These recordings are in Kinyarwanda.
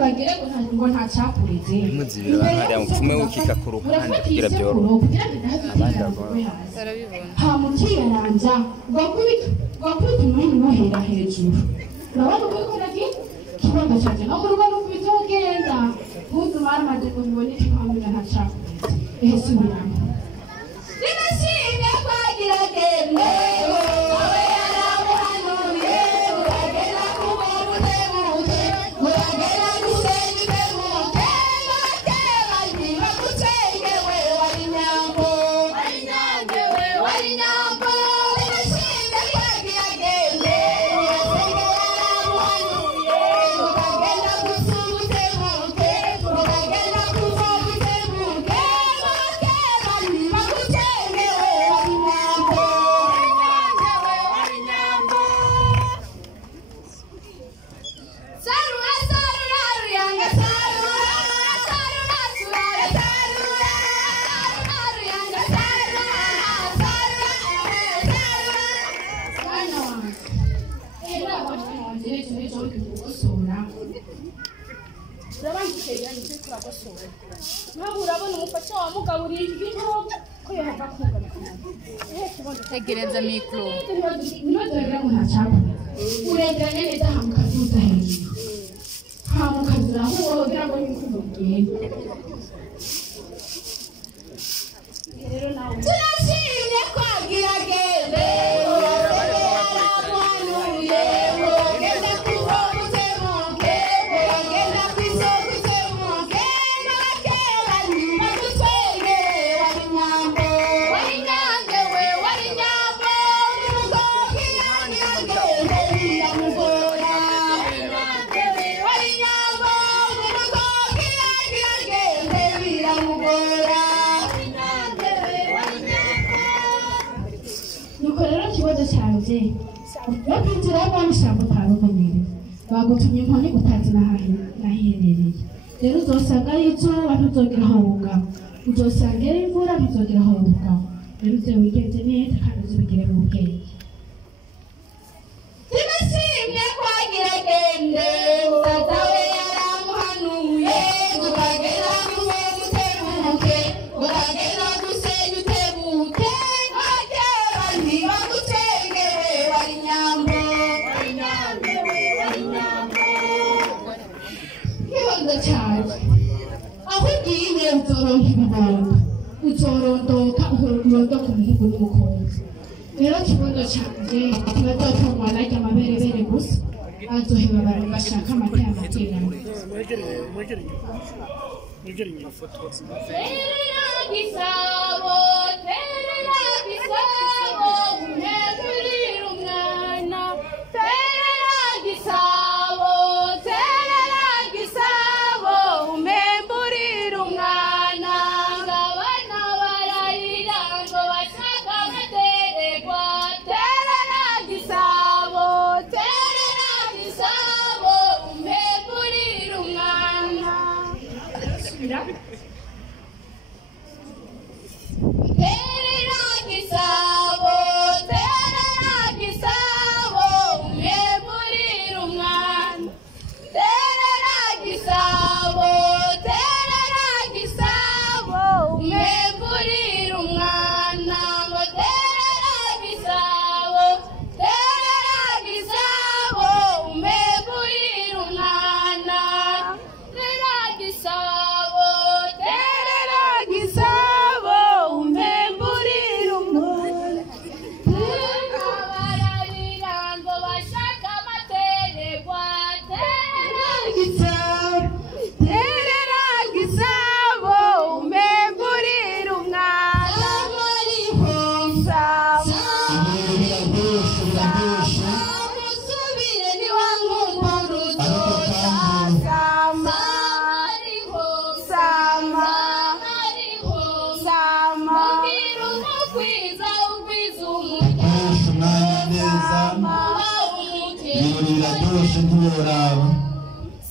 bagire ngo nta cyakureze muzibira hari umfume w'ikika ku ruhande kugira byorohe abandi barabibona hamukiyaranja gwakubita umuntu bahera hejuru urabona uko ikora kibondo cyane no mu rugo no kubitogenda ntuzumara amategeko biboneke mpamira nta cyakureze ehese umuryango nimashimye kwagira gende Tegereza mikro. Uregane neza hamukazuza hejuru. Hamukazura aho wogira ngo n'ikubugenda. Rero nawe. Turashimye kwagira gende. Cyanjye bakwinjira bamushyamba utarumenyere bagutumye inkoni utazi naherereye rero uzosanga ari izuba ntuzogera aho wugama uzosanga ari imvura ntuzogera aho wugama rero uze wigenze neza kandi uzibigire mu bwenge Timashimye kwagira gende utazawe yaramuhanuye ukagera gusenyutebuke ukagera gusenyutebuke aho ugiye uzoronka ibibondo uzorondoka urondoka umuhungu n'umukobwa rero kibondo cyanjye ntibazopfumwa narya amaberebere gusa azoheba abantu bashaka amata y'amaterano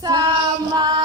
Sama